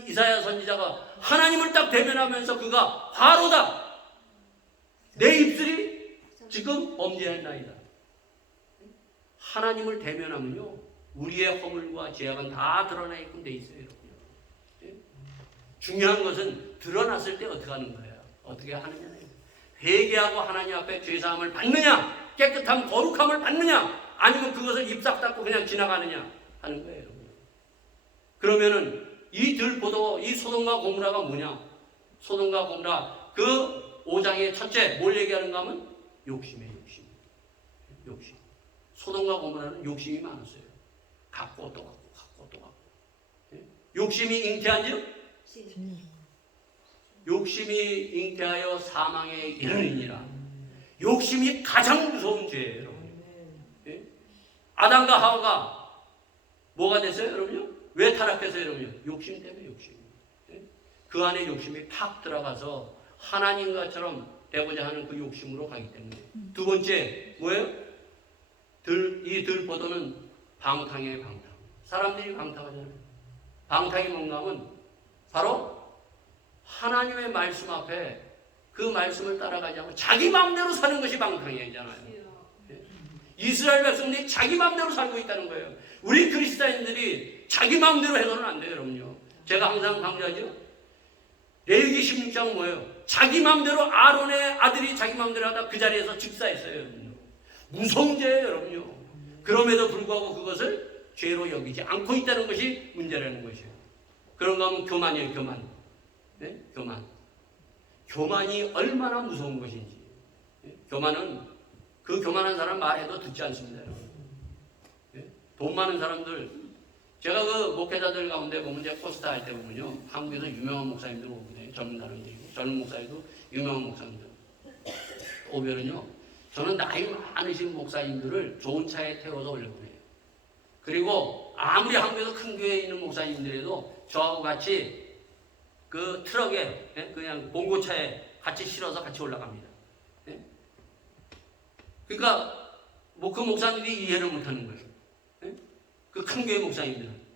이사야 선지자가 하나님을 딱 대면하면서 그가 바로다 내 입술이 지금 범죄했나이다. 하나님을 대면하면요 우리의 허물과 죄악은 다 드러나 있고 돼 있어요 여러분요. 중요한 것은 드러났을 때 어떻게 하는 거예요? 어떻게 하느냐? 회개하고 하나님 앞에 죄사함을 받느냐? 깨끗함, 거룩함을 받느냐? 아니면 그것을 입싹 닫고 그냥 지나가느냐? 하는 거예요. 여러분. 그러면은 이 들포도, 이 소돔과 고모라가 뭐냐? 소돔과 고모라 그 5장의 첫째 뭘 얘기하는가 하면 욕심이에요. 욕심. 소돔과 고모라는 욕심이 많았어요. 갖고 또 갖고. 욕심이 잉태한즉 욕심이 잉태하여 사망에 이르느니라. 욕심이 가장 무서운 죄예요, 여러분. 아담과 하와가 뭐가 됐어요, 여러분요? 왜 타락했어요, 여러분요? 욕심 때문에 욕심. 그 안에 욕심이 팍 들어가서 하나님과처럼 되고자 하는 그 욕심으로 가기 때문에. 두 번째 뭐예요? 이 들포도는 방탕이에요, 방탕. 사람들이 방탕하잖아요. 방탕이 뭔가 하면 바로 하나님의 말씀 앞에 그 말씀을 따라가지 않고 자기 마음대로 사는 것이 방탕이잖아요. 이스라엘 백성들이 자기 마음대로 살고 있다는 거예요. 우리 그리스도인들이 자기 마음대로 해서는 안 돼요, 여러분요. 제가 항상 강조하죠. 레위기 16장 뭐예요? 자기 마음대로 아론의 아들이 자기 마음대로 하다 그 자리에서 즉사했어요, 여러분요. 무서운 죄예요, 여러분요. 그럼에도 불구하고 그것을 죄로 여기지 않고 있다는 것이 문제라는 것이에요. 그런가 하면 교만이에요, 교만. 네? 교만이 얼마나 무서운 것인지. 교만은 그 교만한 사람 말해도 듣지 않습니다. 돈 많은 사람들 제가 그 목회자들 가운데 보면 제가 코스타 할 때 보면요 한국에서 유명한 목사님들 오거든요. 젊은 사람들이고 젊은 목사님도 유명한 목사님들 보면은요, 저는 나이 많으신 목사님들을 좋은 차에 태워서 올려보내요. 그리고 아무리 한국에서 큰 교회에 있는 목사님들에도 저하고 같이 그 트럭에, 그냥 봉고차에 같이 실어서 같이 올라갑니다. 그러니까 뭐 그 목사님들이 이해를 못하는 거예요. 그 큰 교회 목사님들은.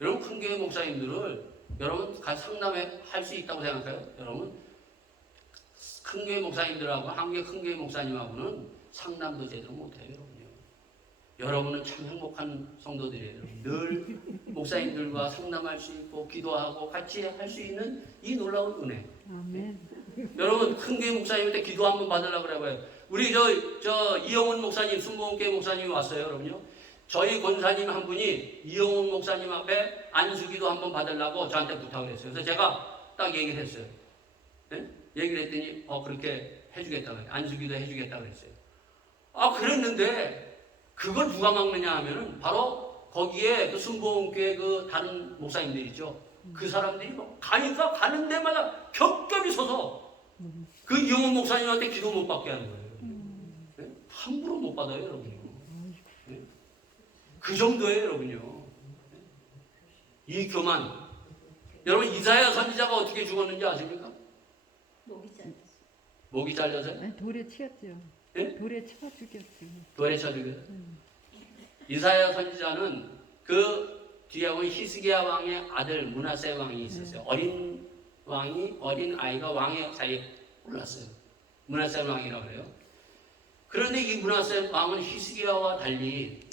여러분, 큰 교회 목사님들을 여러분 상담해 할 수 있다고 생각해요? 여러분, 큰 교회 목사님들하고 한국의 큰 교회 목사님하고는 상담도 제대로 못해요. 여러분요. 여러분은 참 행복한 성도들이에요. 늘 목사님들과 상담할 수 있고 기도하고 같이 할 수 있는 이 놀라운 은혜. 아멘. 여러분, 큰 교회 목사님한테 기도 한번 받으려고 그래봐요. 우리 저 이영훈 목사님, 순복음교회 목사님이 왔어요. 여러분요. 저희 권사님 한 분이 이영훈 목사님 앞에 안수기도 한번 받으려고 저한테 부탁을 했어요. 그래서 제가 딱 얘기를 했어요. 네? 얘기를 했더니 그렇게 해주겠다고 해요. 안수기도 해주겠다고 그랬어요. 그랬는데 그걸 누가 막느냐 하면은 바로 거기에 그 순복음교회 그 다른 목사님들 있죠. 그 사람들이 가니까 가는 데마다 겹겹이 서서 그 이영훈 목사님한테 기도 못 받게 하는 거예요. 네? 함부로 못 받아요, 여러분요. 네? 그 정도예요, 여러분요. 이 교만. 여러분, 이사야 선지자가 어떻게 죽었는지 아십니까? 목이 잘렸어. 목이 잘려서요? 아니, 돌에 치였죠. 예? 돌에 쳐 죽였죠. 돌에 쳐 죽여요. 이사야 선지자는 그 뒤하고 히스기야 왕의 아들 므낫세 왕이 있었어요. 어린 아이가 왕의 사이에 올랐어요. 므낫세 왕이라고 그래요. 그런데 이 므낫세 왕은 히스기야와 달리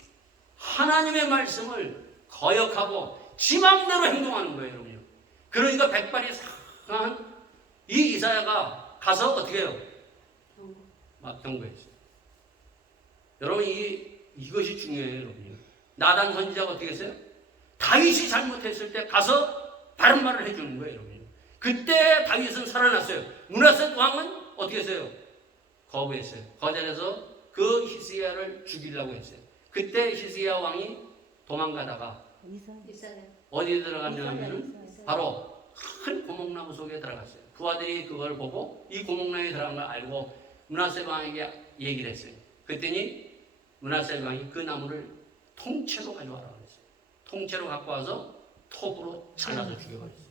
하나님의 말씀을 거역하고 지 맘대로 행동하는 거예요, 여러분요. 그러니까 백발이 상한 이 이사야가 가서 어떻게 해요? 경고했어요. 여러분, 이것이 중요해요, 여러분요. 나단 선지자가 어떻게 했어요? 다윗이 잘못했을 때 가서 바른 말을 해주는 거예요, 여러분요. 그때 다윗은 살아났어요. 므낫세 왕은 어떻게 했어요? 거부했어요. 거절해서 그 히스기야를 죽이려고 했어요. 그때 히스기야 왕이 도망가다가 어디에 들어갔냐 하면은 바로 큰 고목나무 속에 들어갔어요. 부하들이 그걸 보고 이 고목나무에 들어간 걸 알고 므낫세 왕에게 얘기를 했어요. 그랬더니 므낫세 왕이 그 나무를 통째로 가져와라 그랬어요. 통째로 갖고 와서 톱으로 잘라서 죽여버렸어요.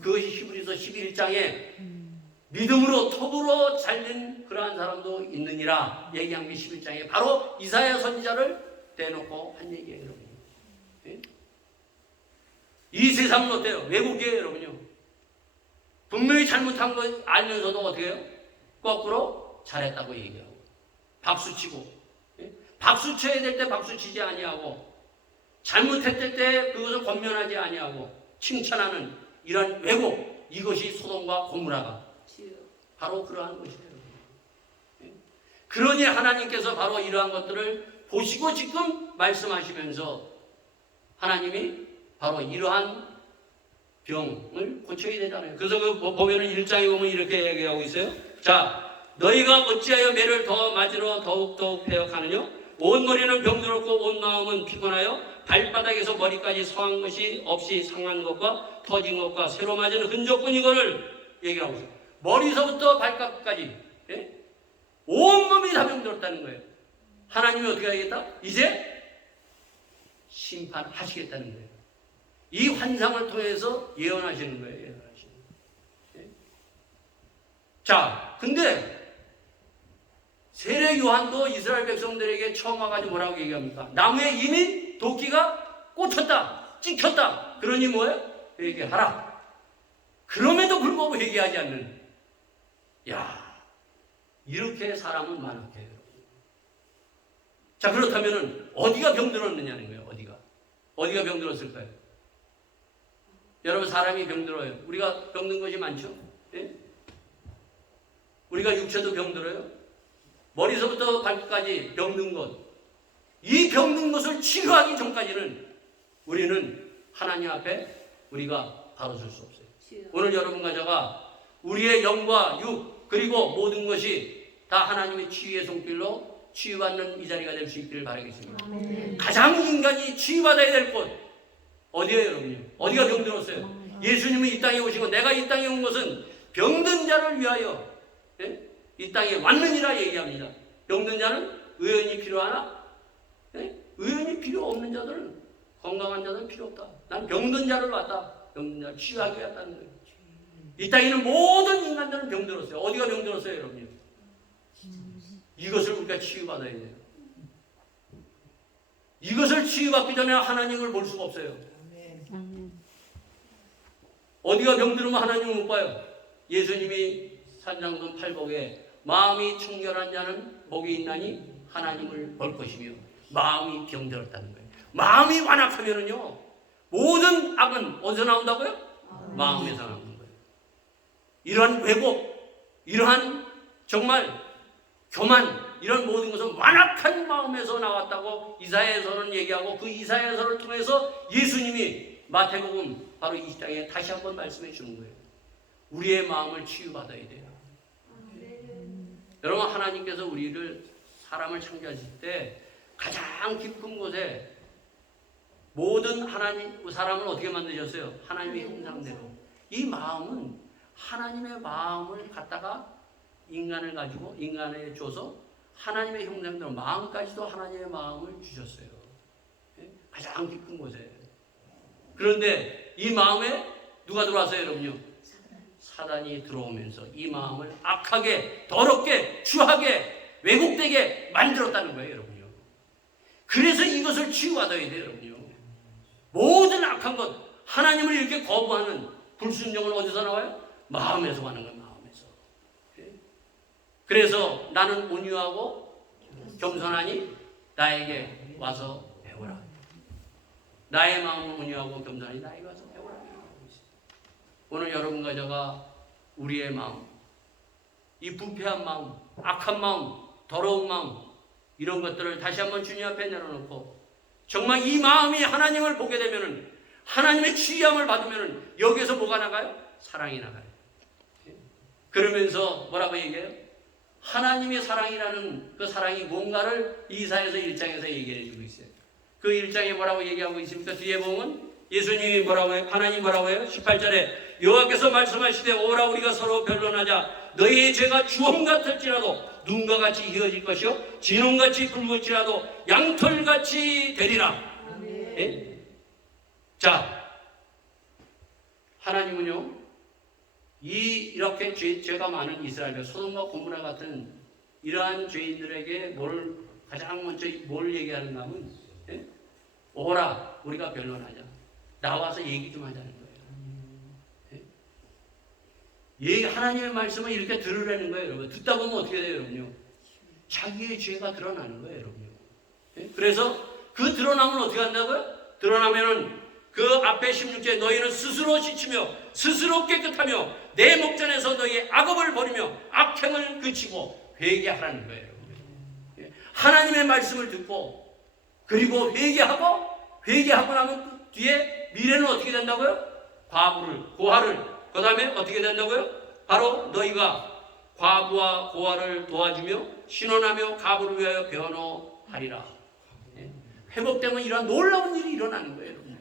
그것이 히브리서 11장에 믿음으로 톱으로 잘린 그러한 사람도 있느니라 얘기한 게 11장에 바로 이사야 선지자를 대놓고 한 얘기예요, 여러분. 네? 이 세상은 어때요? 왜곡이에요, 여러분요. 분명히 잘못한 거 알면서도 어떻게 해요? 거꾸로 잘했다고 얘기하고 박수치고, 네? 박수 쳐야 될 때 박수 치지 아니하고 잘못했을 때 그것을 권면하지 아니하고 칭찬하는 이런 왜곡, 이것이 소돔과 고모라가 바로 그러한 것이에요. 그러니 하나님께서 바로 이러한 것들을 보시고 지금 말씀하시면서 하나님이 바로 이러한 병을 고쳐야 되잖아요. 그래서 그 보면은 1장에 보면 이렇게 얘기하고 있어요. 자, 너희가 어찌하여 매를 더 맞으러 더욱더욱 배역하느냐? 온 머리는 병들었고 온 마음은 피곤하여 발바닥에서 머리까지 성한 것이 없이 상한 것과 터진 것과 새로 맞은 흔적뿐 이거를 얘기하고 있어요. 머리서부터 발끝까지, 예? 온몸이 다 병들었다는 거예요. 하나님이 어떻게 하겠다? 이제 심판하시겠다는 거예요. 이 환상을 통해서 예언하시는 거예요. 예언하시는 거예요. 예? 자, 근데 세례 요한도 이스라엘 백성들에게 처음 와가지고 뭐라고 얘기합니까? 나무에 이미 도끼가 꽂혔다, 찍혔다. 그러니 뭐예요? 회개하라. 그럼에도 불구하고 회개하지 않는. 야, 이렇게 사람은 많았대요. 자, 그렇다면은 어디가 병들었느냐는 거예요. 어디가 병들었을까요? 여러분, 사람이 병들어요. 우리가 병든 것이 많죠. 예? 우리가 육체도 병들어요. 머리서부터 발끝까지 병든 것. 이 병든 것을 치료하기 전까지는 우리는 하나님 앞에 우리가 바로 설 수 없어요. 오늘 여러분과 제가 우리의 영과 육 그리고 모든 것이 다 하나님의 치유의 손길로 치유받는 이 자리가 될 수 있기를 바라겠습니다. 아멘. 가장 인간이 치유받아야 될 곳 어디예요, 여러분요? 어디가 병들었어요? 예수님은 이 땅에 오시고 내가 이 땅에 온 것은 병든 자를 위하여, 예? 이 땅에 왔느니라 얘기합니다. 병든 자는 의원이 필요하나? 네? 의원이 필요 없는 자들은, 건강한 자들은 필요 없다. 난 병든 자를 왔다. 병든 자를 치유하기 왔다는 거예요. 이 땅에 있는 모든 인간들은 병들었어요. 어디가 병들었어요, 여러분요? 이것을 우리가 치유받아야 돼요. 이것을 치유받기 전에 하나님을 볼 수가 없어요. 아멘. 어디가 병들으면 하나님을 못 봐요. 예수님이 산상돈 팔복에 마음이 청결한 자는 복이 있나니 하나님을 볼 것이며, 마음이 병들었다는 거예요. 마음이 완악하면은요, 모든 악은 어디서 나온다고요? 마음에서 나오는 거예요. 이러한 왜곡, 이러한 정말 교만, 이런 모든 것은 완악한 마음에서 나왔다고 이사야서는 얘기하고, 그 이사야서를 통해서 예수님이 마태복음 바로 이 장에 다시 한번 말씀해 주는 거예요. 우리의 마음을 치유받아야 돼요. 여러분, 하나님께서 우리를, 사람을 창조하실 때 가장 깊은 곳에 모든 하나님, 사람을 어떻게 만드셨어요? 하나님의 형상대로. 이 마음은 하나님의 마음을 갖다가 인간을 가지고, 인간에 줘서 하나님의 형상대로 마음까지도 하나님의 마음을 주셨어요. 가장 깊은 곳에. 그런데 이 마음에 누가 들어왔어요, 여러분요? 사단이 들어오면서 이 마음을 악하게, 더럽게, 추하게, 왜곡되게 만들었다는 거예요, 여러분요. 그래서 이것을 치유받아야 돼요, 여러분요. 모든 악한 것, 하나님을 이렇게 거부하는 불순종은 어디서 나와요? 마음에서 가는 거예요, 마음에서. 그래서 나는 온유하고 겸손하니 나에게 와서 배우라. 나의 마음은 온유하고 겸손하니 나에게 와서 배우라. 오늘 여러분과 제가 우리의 마음, 이 부패한 마음, 악한 마음, 더러운 마음, 이런 것들을 다시 한번 주님 앞에 내려놓고, 정말 이 마음이 하나님을 보게 되면은, 하나님의 치유함을 받으면은 여기에서 뭐가 나가요? 사랑이 나가요. 그러면서 뭐라고 얘기해요? 하나님의 사랑이라는 그 사랑이 뭔가를 이사야서 1장에서 얘기해 주고 있어요. 그 1장에 뭐라고 얘기하고 있습니까? 뒤에 보면 예수님이 뭐라고 해요? 하나님 뭐라고 해요? 18절에 여호와께서 말씀하시되 오라 우리가 서로 변론하자. 너희의 죄가 주홍 같을지라도 눈과 같이 희어질 것이요 진홍같이 붉을지라도 양털같이 되리라. 예? 자, 하나님은요, 이렇게 죄가 많은 이스라엘, 소돔과 고모라 같은 이러한 죄인들에게 가장 먼저 뭘 얘기하는가 하면, 예? 오라 우리가 변론하자. 나와서 얘기 좀 하자는 거예요. 하나님의 말씀을 이렇게 들으라는 거예요, 여러분. 듣다 보면 어떻게 돼요, 여러분요? 자기의 죄가 드러나는 거예요, 여러분요. 그래서 그 드러나면 어떻게 한다고요? 드러나면은 그 앞에 16절에 너희는 스스로 씻으며 스스로 깨끗하며 내 목전에서 너희의 악업을 버리며 악행을 그치고 회개하라는 거예요, 여러분. 하나님의 말씀을 듣고, 그리고 회개하고 나면 그 뒤에 미래는 어떻게 된다고요? 과부를, 고아를, 그 다음에 어떻게 된다고요? 바로 너희가 과부와 고아를 도와주며 신원하며 가부를 위하여 변호하리라. 회복되면 이런 놀라운 일이 일어나는 거예요, 여러분.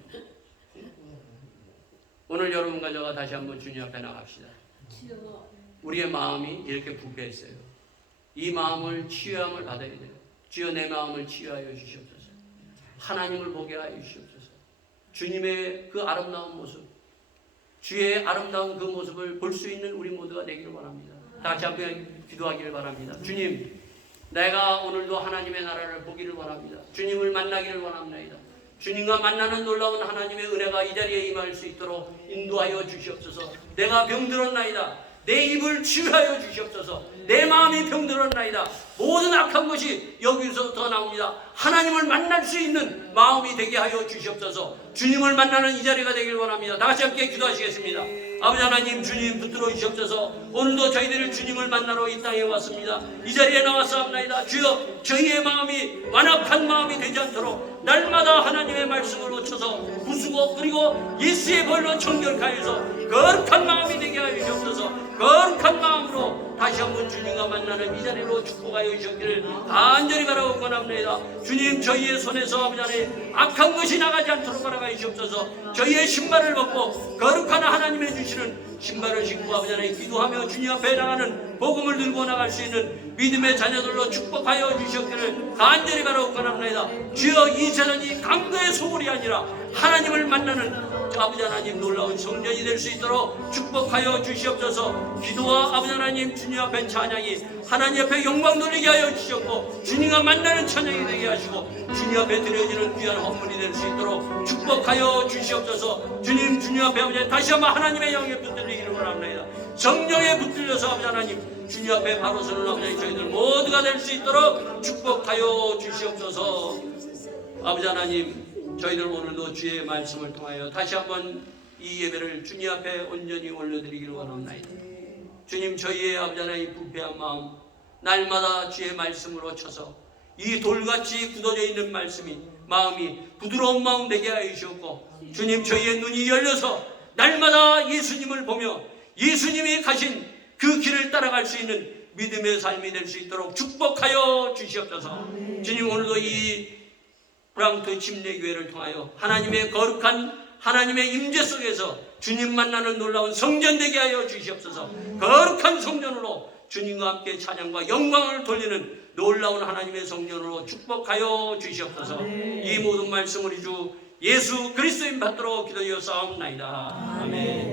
오늘 여러분과 저가 다시 한번 주님 앞에 나갑시다. 우리의 마음이 이렇게 부패했어요. 이 마음을 치유함을 받아야 돼요. 주여 내 마음을 치유하여 주시옵소서. 하나님을 보게 하여 주시옵소서. 주님의 그 아름다운 모습, 주의 아름다운 그 모습을 볼 수 있는 우리 모두가 되기를 원합니다. 다 같이 함께 기도하기를 바랍니다. 주님, 내가 오늘도 하나님의 나라를 보기를 원합니다. 주님을 만나기를 원합니다. 주님과 만나는 놀라운 하나님의 은혜가 이 자리에 임할 수 있도록 인도하여 주시옵소서. 내가 병들었나이다. 내 입을 치유하여 주시옵소서. 내 마음이 병들었나이다. 모든 악한 것이 여기서부터 나옵니다. 하나님을 만날 수 있는 마음이 되게 하여 주시옵소서. 주님을 만나는 이 자리가 되길 원합니다. 다 같이 함께 기도하시겠습니다. 아버지 하나님, 주님 붙들어 주시옵소서. 오늘도 저희들을 주님을 만나러 이 땅에 왔습니다. 이 자리에 나왔사옵나이다. 주여, 저희의 마음이 완악한 마음이 되지 않도록 날마다 하나님의 말씀을 놓쳐서 부수고, 그리고 예수의 벌로 정결하여서 거룩한 마음이 되게 하여 주옵소서. 거룩한 마음으로 다시 한번 주님과 만나는 이 자리로 축복하여 주시기를 간절히 바라고 권합니다. 주님, 저희의 손에서 아버지 하나님 악한 것이 나가지 않도록 바라가 주옵소서. 저희의 신발을 벗고 거룩한 하나님의 주시는 신발을 신고 아버지 하나님 기도하며 주님 앞에 나가는 복음을 들고 나갈 수 있는 믿음의 자녀들로 축복하여 주시기를 간절히 바라고 권합니다. 주여, 이 세상이 강도의 소굴이 아니라 하나님을 만나는 아버지 하나님 놀라운 성전이 될 수 있도록 축복하여 주시옵소서. 기도와 아버지 하나님 주님 앞에 찬양이 하나님 앞에 영광 돌리게 하여 주시옵고 주님과 만나는 찬양이 되게 하시고 주님 앞에 드려지는 귀한 헌물이 될 수 있도록 축복하여 주시옵소서. 주님, 주님 앞에 아버지 다시 한번 하나님의 영에 붙들리기를 원합니다. 성령에 붙들려서 아버지 하나님 주님 앞에 바로 서는 아버지 저희들 모두가 될 수 있도록 축복하여 주시옵소서. 아버지 하나님, 저희들 오늘도 주의 말씀을 통하여 다시 한번 이 예배를 주님 앞에 온전히 올려드리기를 원합니다. 주님, 저희의 아버지 하나님 부패한 마음 날마다 주의 말씀으로 쳐서 이 돌같이 굳어져 있는 마음이 부드러운 마음 되게 하여 주셨고 주님, 저희의 눈이 열려서 날마다 예수님을 보며 예수님이 가신 그 길을 따라갈 수 있는 믿음의 삶이 될 수 있도록 축복하여 주시옵소서. 주님, 오늘도 이 프랑트 침례교회를 통하여 하나님의 거룩한 하나님의 임재 속에서 주님 만나는 놀라운 성전 되게 하여 주시옵소서. 거룩한 성전으로 주님과 함께 찬양과 영광을 돌리는 놀라운 하나님의 성전으로 축복하여 주시옵소서. 이 모든 말씀을 주 예수 그리스도인 받들어 기도하여 싸움나이다. 아멘.